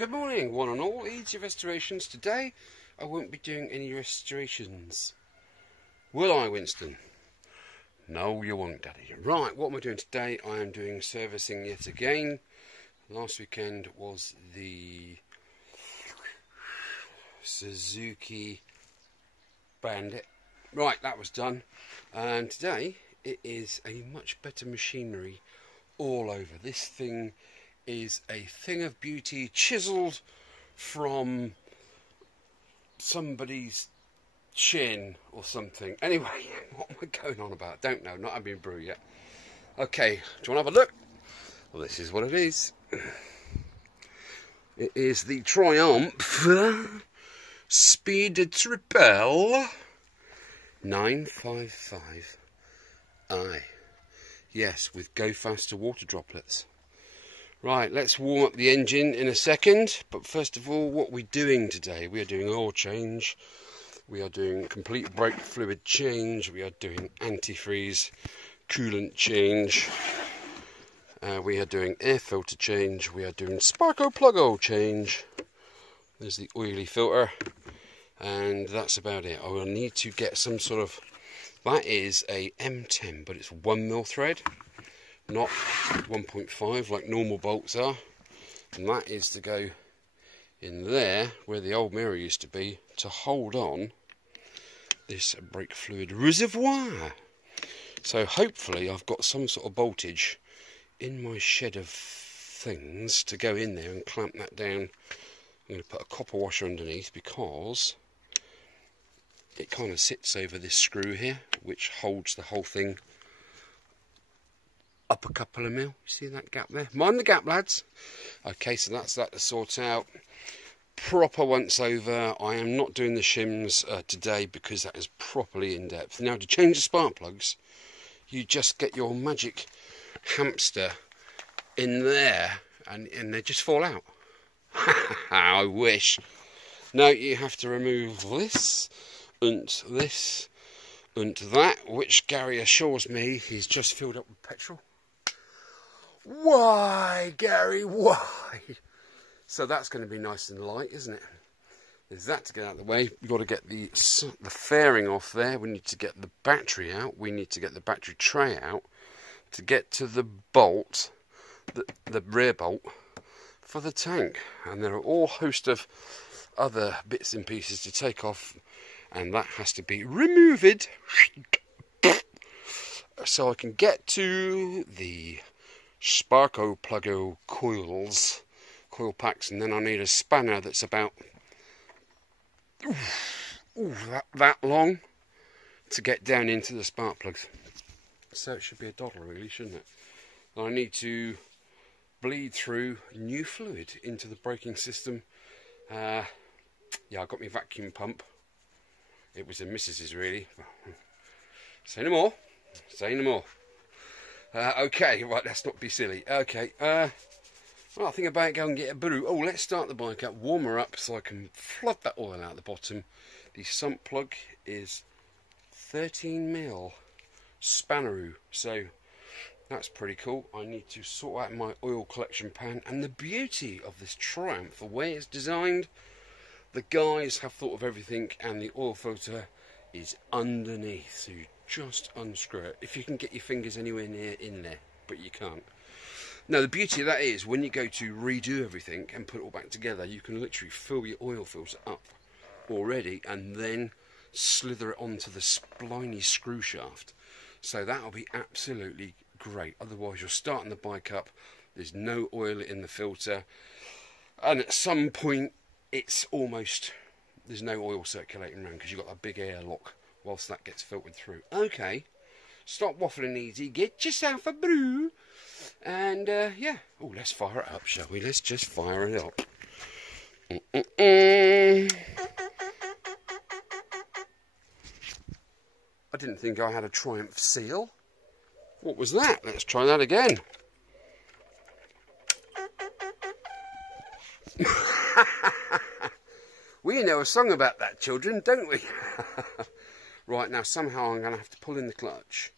Good morning, one and all. Easy restorations. Today, I won't be doing any restorations. Will I, Winston? No, you won't, Daddy. Right, what am I doing today? I am doing servicing yet again. Last weekend was the Suzuki Bandit. Right, that was done. And today, it is a much better machinery all over. This thing is a thing of beauty, chiselled from somebody's chin or something. Anyway, what am I going on about? Don't know, not having a brew yet. Okay, do you want to have a look? Well, this is what it is. It is the Triumph Speed Triple 955i. Yes, with Go Faster water droplets. Right, let's warm up the engine in a second, but first of all, what are we doing today? We are doing oil change, we are doing complete brake fluid change, we are doing antifreeze coolant change, we are doing air filter change, we are doing spark plug oil change. There's the oily filter, and that's about it. I will need to get some sort of, that is a M10, but it's 1mm thread. Not 1.5 like normal bolts are, and that is to go in there where the old mirror used to be to hold on this brake fluid reservoir. So hopefully I've got some sort of voltage in my shed of things to go in there and clamp that down. I'm going to put a copper washer underneath because it kind of sits over this screw here, which holds the whole thing up a couple of mil. You see that gap there? Mind the gap, lads. Okay, so that's that to sort out. Proper once over. I am not doing the shims today because that is properly in depth. Now, to change the spark plugs, you just get your magic hamster in there and they just fall out. I wish. No, you have to remove this and that, which Gary assures me he's just filled up with petrol. Why, Gary, why? So that's going to be nice and light, isn't it? There's that to get out of the way. We've got to get the fairing off there. We need to get the battery out. We need to get the battery tray out to get to the bolt, the rear bolt for the tank. And there are all host of other bits and pieces to take off, and that has to be removed so I can get to the Sparko Pluggo coil packs, and then I need a spanner that's about that long to get down into the spark plugs. So it should be a doddle, really, shouldn't it? I need to bleed through new fluid into the braking system. Yeah, I got my vacuum pump. It was a missus's, really. Say no more. Say no more. Okay, right, let's not be silly. Okay, well, I think I better go and get a brew. Oh, let's start the bike up, warm her up so I can flood that oil out the bottom. The sump plug is 13mm Spanneroo, so that's pretty cool. I need to sort out my oil collection pan, and the beauty of this Triumph, the way it's designed, the guys have thought of everything, and the oil filter is underneath, so you just unscrew it. If you can get your fingers anywhere near in there, but you can't. Now, the beauty of that is when you go to redo everything and put it all back together, you can literally fill your oil filter up already and then slither it onto the spliny screw shaft. So that'll be absolutely great. Otherwise, you're starting the bike up, there's no oil in the filter, and at some point it's almost, there's no oil circulating around because you've got a big airlock whilst that gets filtered through. Okay, stop waffling easy, get yourself a brew, and yeah. Oh, let's fire it up, shall we? Let's just fire it up. I didn't think I had a Triumph seal. What was that? Let's try that again. We know a song about that, children, don't we? Right, now somehow I'm going to have to pull in the clutch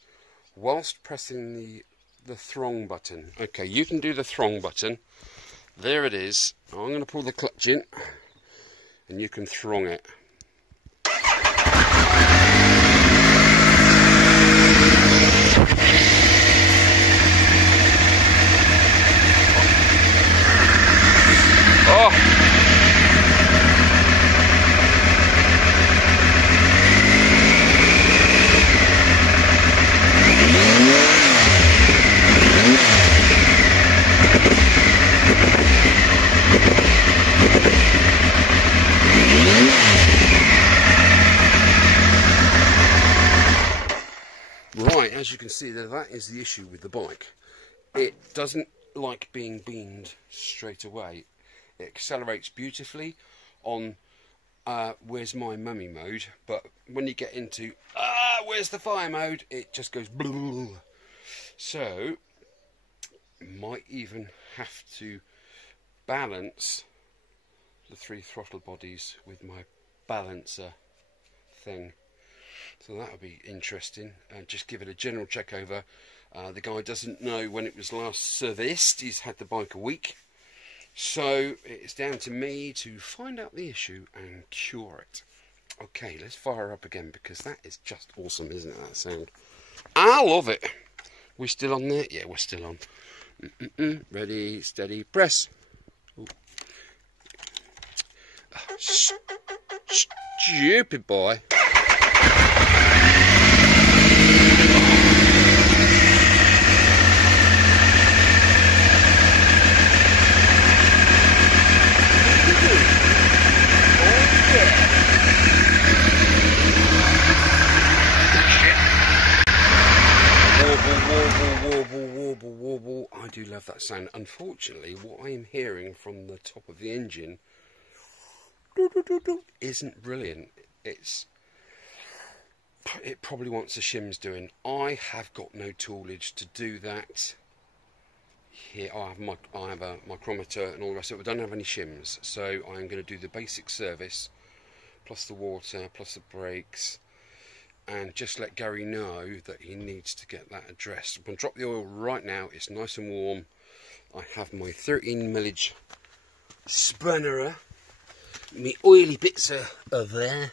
whilst pressing the throng button. Okay, you can do the throng button. there it is. I'm going to pull the clutch in and you can throng it. Oh! Right, as you can see there, that is the issue with the bike. It doesn't like being beamed straight away. It accelerates beautifully on where's my mummy mode, but when you get into where's the fire mode, it just goes blah. So might even have to balance the 3 throttle bodies with my balancer thing. So that'll be interesting. Just give it a general check over. The guy doesn't know when it was last serviced. He's had the bike a week. So it's down to me to find out the issue and cure it. Okay, let's fire her up again because that is just awesome, isn't it, that sound? I love it. We're still on there? Yeah, we're still on. Ready, steady, press. Stupid boy. Warble. I do love that sound. Unfortunately, what I am hearing from the top of the engine isn't brilliant. It probably wants a shims doing. I have got no toolage to do that. Here I have a micrometer and all the rest of it. I don't have any shims, so I'm going to do the basic service, plus the water, plus the brakes, and just let Gary know that he needs to get that addressed. I'm going to drop the oil right now. It's nice and warm. I have my 13 millage spanner. My oily bits are there.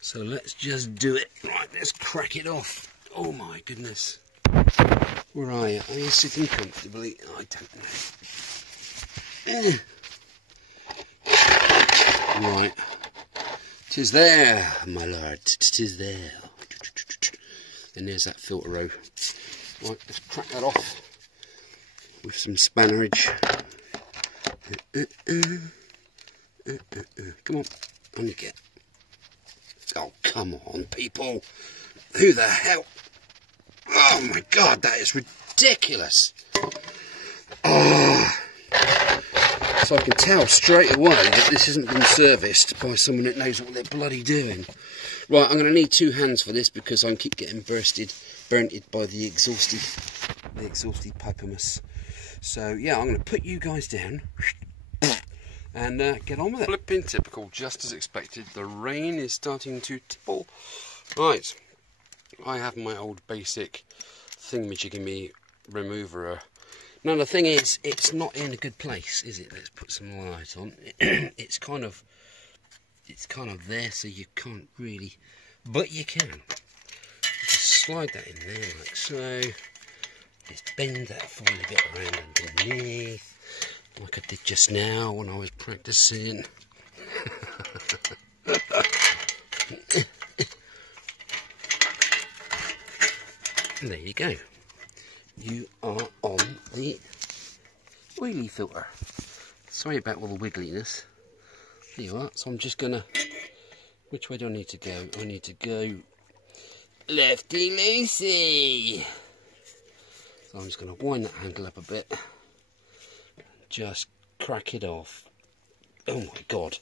So let's just do it. Right, let's crack it off. Oh my goodness. Where are you? Are you sitting comfortably? I don't know. Right. 'Tis there, my lord. 'Tis there. And there's that filter row. Right, let's crack that off with some spannerage. Come on, on you get. Oh, come on, people. Who the hell? Oh my God, that is ridiculous. Oh. So I can tell straight away that this hasn't been serviced by someone that knows what they're bloody doing. Right, I'm going to need 2 hands for this because I keep getting burnted by the exhausted pipomus. So yeah, I'm going to put you guys down and get on with it. Flipping typical, just as expected. The rain is starting to tipple. Right, I have my old basic thingamajiggy remover. Now the thing is, it's not in a good place, is it? Let's put some light on. It's kind of there, so you can't really, but you can. Just slide that in there like so. Just bend that foily bit around underneath, like I did just now when I was practicing. There you go. You are on the wheelie filter. Sorry about all the wiggliness. There you are. So I'm just gonna. Which way do I need to go? I need to go lefty loosey. So I'm just gonna wind that handle up a bit. Just crack it off. Oh my God.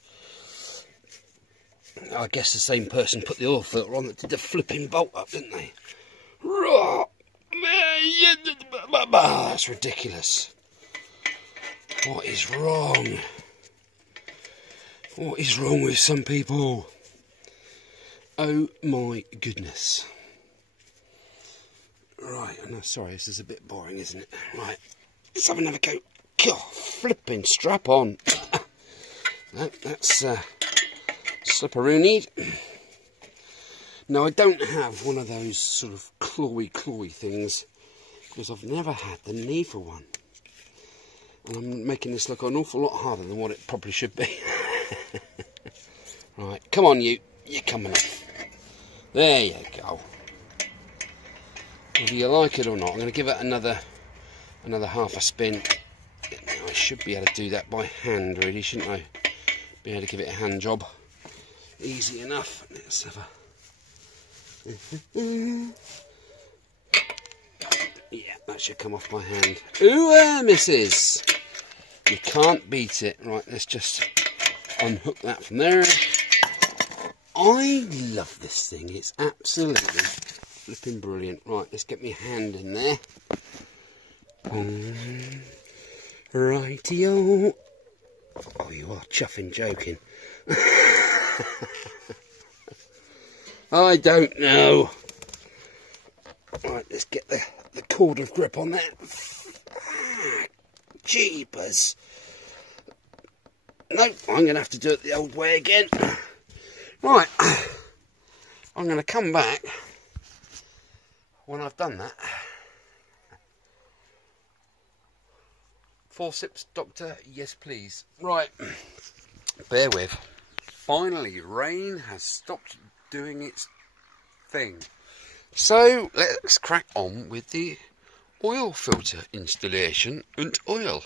I guess the same person put the oil filter on that did the flipping bolt up, didn't they? That's ridiculous. What is wrong? What is wrong with some people? Oh my goodness. Right, I know, sorry, this is a bit boring, isn't it? Right, let's have another go. God, flipping strap on. That's slipperoony. Now, I don't have one of those sort of clawy things because I've never had the need for one. And I'm making this look an awful lot harder than what it probably should be. Right, come on you're coming off. There you go. Whether you like it or not, I'm going to give it another half a spin. I should be able to do that by hand, really, shouldn't I? Be able to give it a hand job. Easy enough. Let's have a... Yeah, that should come off by hand. Ooh, misses! You can't beat it. Right, let's just unhook that from there. I love this thing. It's absolutely flipping brilliant. Right, let's get my hand in there. Rightio. Oh, you are chuffing joking. I don't know. Right, let's get the cord of grip on that. Jeepers. No, I'm going to have to do it the old way again. Right, I'm going to come back when I've done that. Forceps, doctor? Yes, please. Right, bear with. Finally, rain has stopped doing its thing. So, let's crack on with the oil filter installation and oil.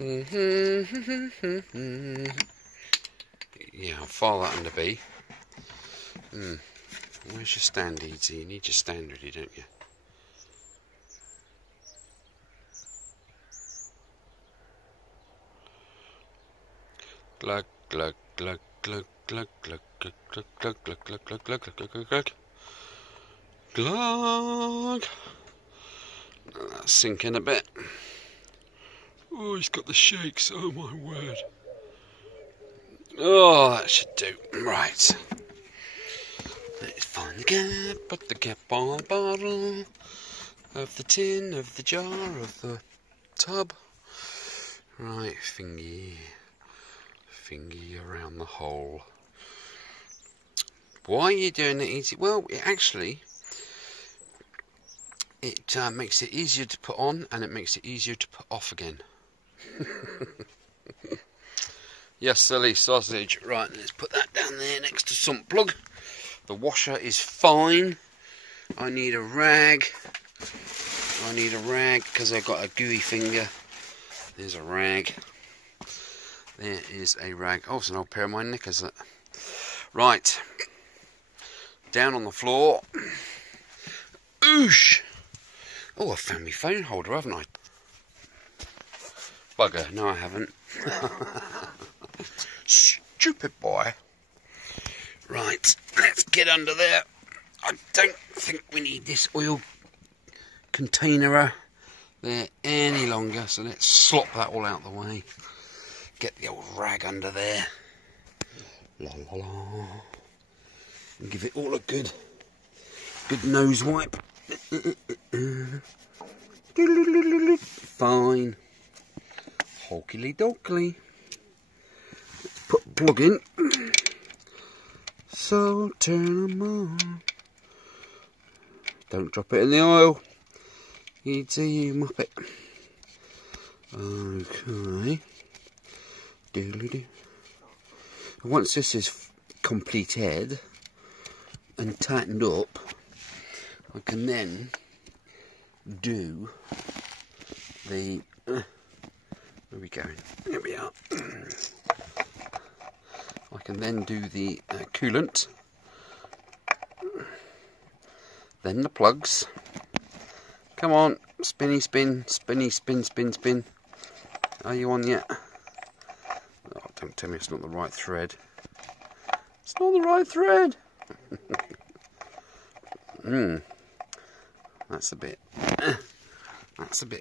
Yeah, I'll file that under B. Where's your stand, ET? You need your stand ready, don't you? Glug, glug, glug, glug, glug, glug, glug, glug, glug, glug, glug, glug, glug, glug, glug, glug. Glug. That's sinking a bit. Oh, he's got the shakes. Oh my word. Oh, that should do. Right. Let's find the gap. Put the gap on the bottle of the tin, of the jar, of the tub. Right, fingy around the hole. Why are you doing it easy? Well, it actually makes it easier to put on, and it makes it easier to put off again. Yes, silly sausage. Right, let's put that down there next to sump plug. The washer is fine. I need a rag. Because I've got a gooey finger. There's a rag. There is a rag. Oh, it's an old pair of my knickers. Right. Down on the floor. Oosh! Oh, I found my phone holder, haven't I? Bugger. No, I haven't. Stupid boy. Right, let's get under there. I don't think we need this oil container there any longer, so let's slop that all out the way. Get the old rag under there. La la la. And give it all a good nose wipe. Fine. Hokey dokey. Let's put plug in. So turn them on. Don't drop it in the oil. You muppet. Okay. Doodly-doo. Once this is completed and tightened up, I can then do the... where are we going? Here we are. I can then do the coolant, then the plugs. Come on, spinny spin, spinny spin, spin, spin. Are you on yet? Oh, don't tell me it's not the right thread. It's not the right thread. That's a bit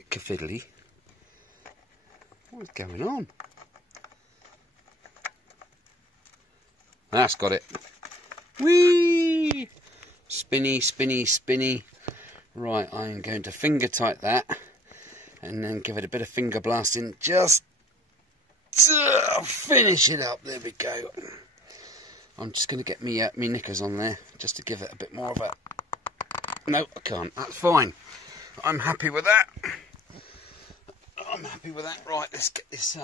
kefiddly. What's going on? That's got it. Whee! Spinny, spinny, spinny. Right, I'm going to finger tight that and then give it a bit of finger blasting just to finish it up. There we go. I'm just going to get me knickers on there just to give it a bit more of a... No, I can't. That's fine. I'm happy with that. I'm happy with that. Right, let's get this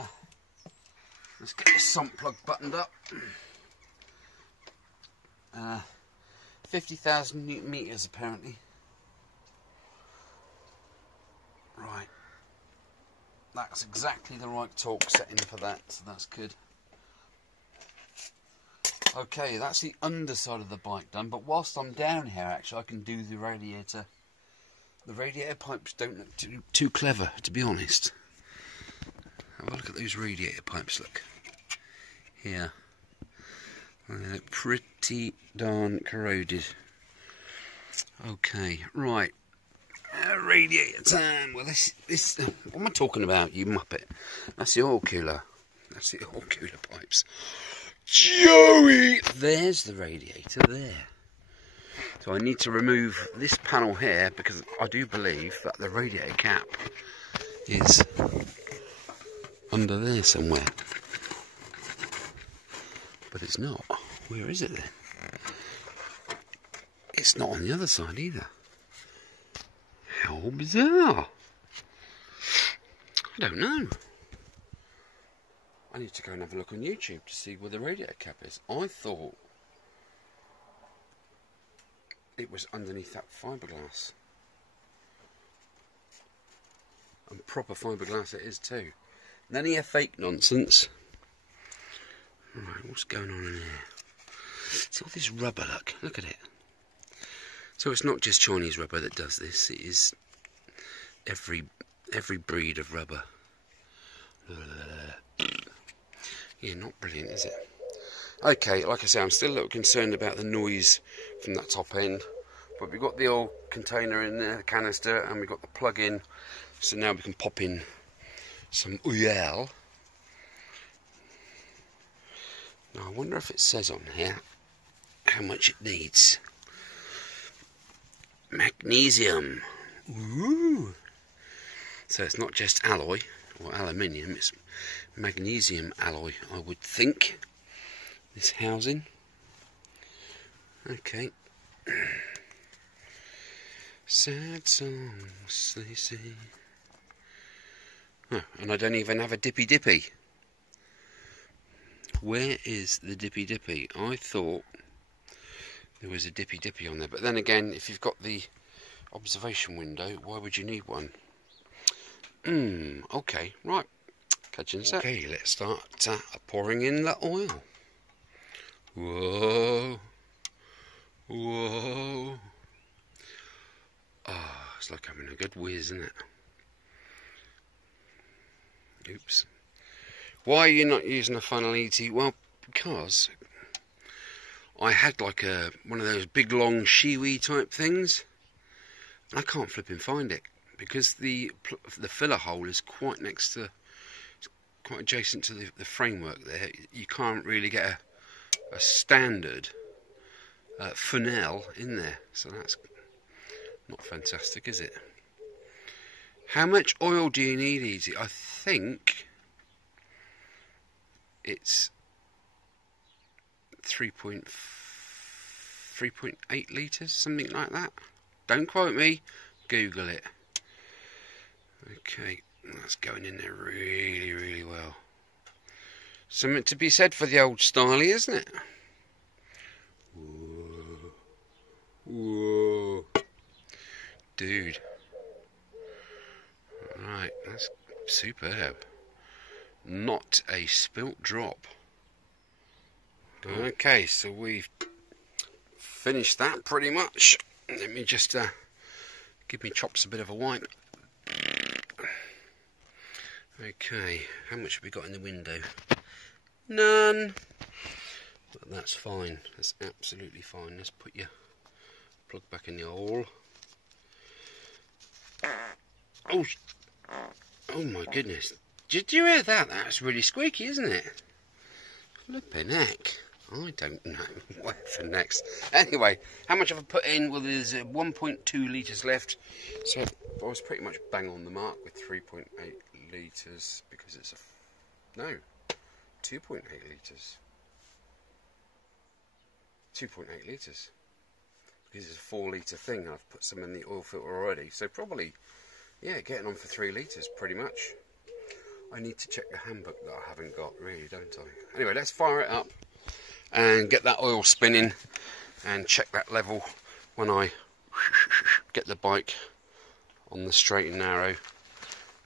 sump plug buttoned up. 50,000 newton meters apparently. Right. That's exactly the right torque setting for that, so that's good. Okay, that's the underside of the bike done, but whilst I'm down here actually I can do the radiator. The radiator pipes don't look too clever, to be honest. Have a look at those radiator pipes, look. Here. They look pretty darn corroded. Okay, right. Radiator time. Well, this. What am I talking about, you muppet? That's the oil cooler. That's the oil cooler pipes. Joey! There's the radiator there. So I need to remove this panel here because I do believe that the radiator cap is under there somewhere. But it's not. Where is it then? It's not on the other side either. How bizarre. I don't know. I need to go and have a look on YouTube to see where the radiator cap is. I thought it was underneath that fiberglass. And proper fiberglass it is too. None of your fake nonsense. Right, what's going on in here? See all this rubber, look at it. So it's not just Chinese rubber that does this, it is every breed of rubber. Yeah, not brilliant, is it? Okay, like I say, I'm still a little concerned about the noise from that top end, but we've got the old container in there, the canister, and we've got the plug in, so now we can pop in some oil. Now I wonder if it says on here how much it needs. Magnesium. Ooh. So it's not just alloy or aluminium, it's magnesium alloy, I would think. This housing. Okay. Sad songs they sing. Oh, and I don't even have a dippy dippy. Where is the dippy dippy? I thought there was a dippy dippy on there, but then again, if you've got the observation window, why would you need one? Okay, right. Catch you in a sec. Okay, let's start pouring in the oil. Whoa. Whoa. Oh, it's like having a good whiz, isn't it? Oops. Why are you not using a funnel ET? Well, because I had like one of those big long shiwi type things, and I can't flipping find it because the filler hole is quite next to, quite adjacent to the framework there. You can't really get a standard funnel in there, so that's not fantastic, is it? How much oil do you need, Easy? I think it's 3.8 litres, something like that. Don't quote me, Google it. Okay, that's going in there really, really well. Something to be said for the old styly, isn't it? Whoa. Whoa. Dude. Right, that's superb. Not a spilt drop. Okay, so we've finished that pretty much. Let me just give me chops a bit of a wipe. Okay, how much have we got in the window? None. But that's fine. That's absolutely fine. Let's put your plug back in the hole. Oh, oh my goodness. Did you hear that? That's really squeaky, isn't it? Flipping heck. I don't know. What for next? Anyway, how much have I put in? Well, there's 1.2 litres left. So I was pretty much bang on the mark with 3.8 litres because it's a... No, 2.8 litres. 2.8 litres. Because it's a 4 litre thing and I've put some in the oil filter already. So probably, yeah, getting on for 3 litres pretty much. I need to check the handbook that I haven't got, really, don't I? Anyway, let's fire it up and get that oil spinning and check that level when I get the bike on the straight and narrow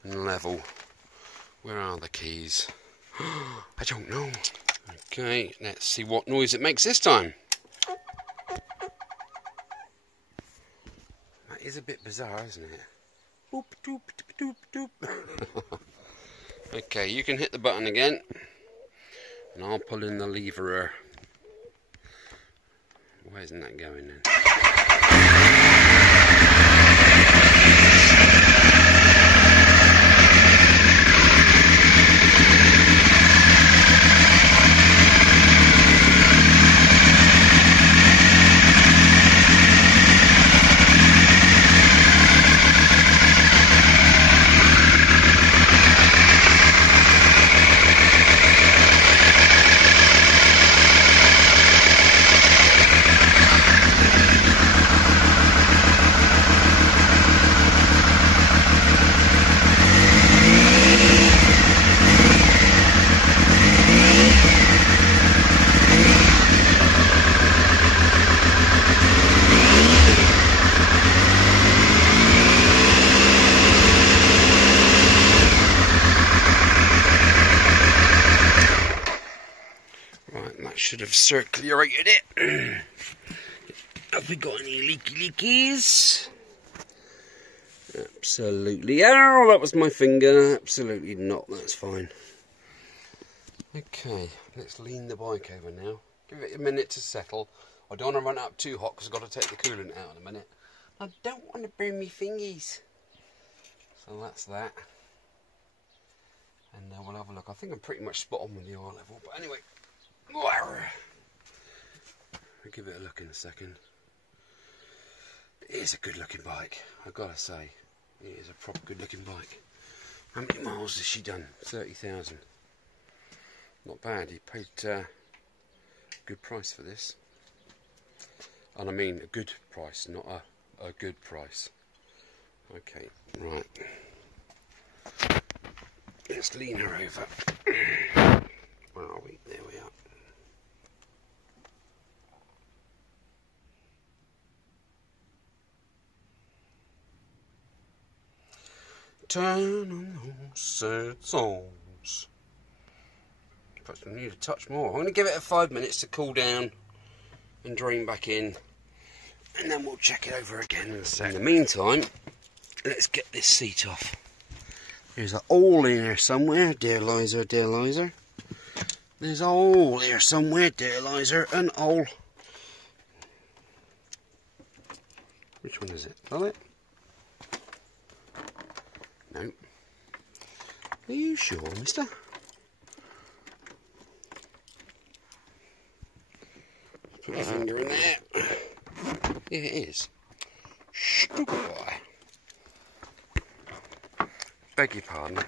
and level. Where are the keys? I don't know. Okay, let's see what noise it makes this time. That is a bit bizarre, isn't it? Boop, doop, doop, doop, doop. Okay, you can hit the button again, and I'll pull in the lever. Why isn't that going then? Should have circulated it. Have we got any leakies? Absolutely. Oh, that was my finger. Absolutely not. That's fine. Okay, let's lean the bike over now. Give it a minute to settle. I don't want to run it up too hot because I've got to take the coolant out in a minute. I don't want to burn my fingies. So that's that. And we'll have a look. I think I'm pretty much spot on with the oil level. But anyway. I'll give it a look in a second. It is a good looking bike, I've got to say. It is a proper good looking bike. How many miles has she done? 30,000. Not bad. He paid a good price for this. And I mean a good price, not a good price. Okay, right. Let's lean her over. Where are we? There we are. Turn on those sad songs. Perhaps we need a touch more. I'm going to give it 5 minutes to cool down and drain back in, and then we'll check it over again in a second. In the meantime, let's get this seat off. There's a hole in there somewhere, dear Liza, dear Liza. There's a hole here somewhere, dear Liza, an hole. Which one is it? Got it? No. Are you sure, mister? Put my finger in there. Here it is. Good boy. Beg your pardon.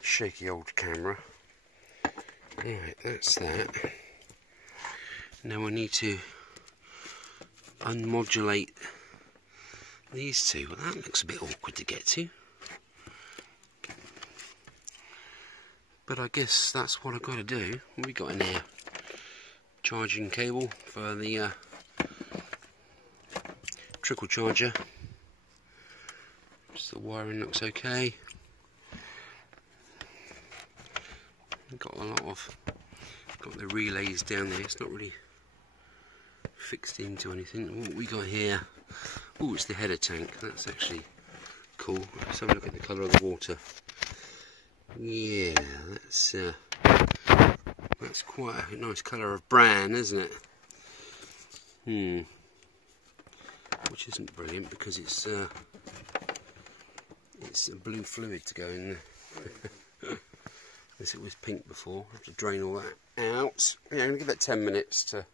Shaky old camera. Right, that's that. Now I need to unmodulate these two. Well, that looks a bit awkward to get to. But I guess that's what I've got to do. What we got in here? Charging cable for the trickle charger. Just the wiring looks okay. Got a lot of, got the relays down there. It's not really fixed into anything. What we got here? Oh, it's the header tank. That's actually cool. Let's have a look at the colour of the water. Yeah, that's quite a nice colour of bran, isn't it? Which isn't brilliant because it's a blue fluid to go in there. This it was pink before. I have to drain all that out. Yeah, I'm going to give it 10 minutes to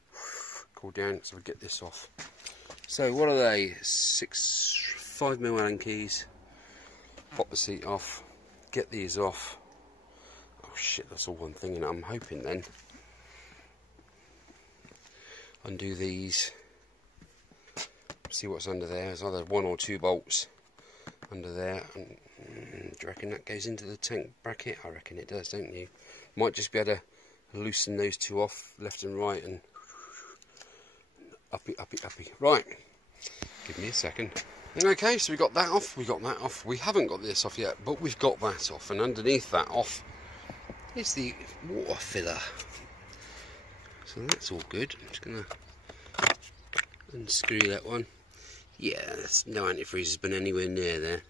cool down so we get this off. So what are they? 5mm Allen keys. Pop the seat off. Get these off. Oh shit, that's all one thing, and I'm hoping then. Undo these. See what's under there. There's either 1 or 2 bolts under there. And, do you reckon that goes into the tank bracket? I reckon it does, don't you? Might just be able to loosen those 2 off, left and right, and uppy, uppy, uppy. Right, give me a second. Okay, so we got that off, we got that off. We haven't got this off yet, but we've got that off, and underneath that off is the water filler. So that's all good. I'm just going to unscrew that one. Yeah, there's no antifreeze has been anywhere near there.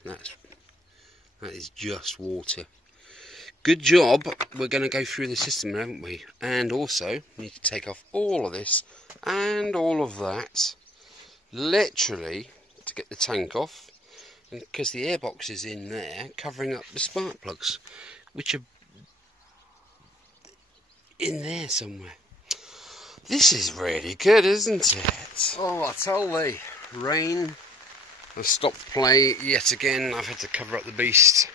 That is just water. Good job. We're going to go through the system, haven't we? And also need to take off all of this and all of that, literally, to get the tank off, because the airbox is in there covering up the spark plugs, which are in there somewhere. This is really good, isn't it? Oh, I tell thee, rain has stopped play yet again. I've had to cover up the beast.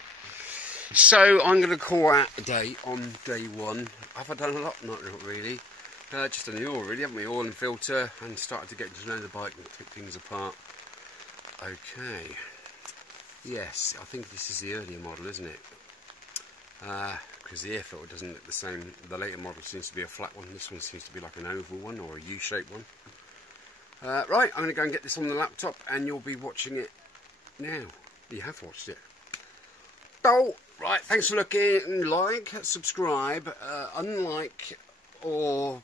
So I'm going to call out a day on day 1. Have I done a lot? Not really. Just done the oil, really, haven't we? Oil and filter, and started to get to know the bike and pick things apart. Okay. Yes, I think this is the earlier model, isn't it? Because the air filter doesn't look the same. The later model seems to be a flat one. This one seems to be like an oval one or a U-shaped one. Right, I'm going to go and get this on the laptop, and you'll be watching it now. You have watched it. Oh, right, thanks for looking. Like, subscribe, unlike, or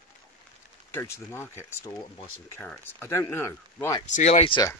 go to the market store and buy some carrots. I don't know. Right, see you later.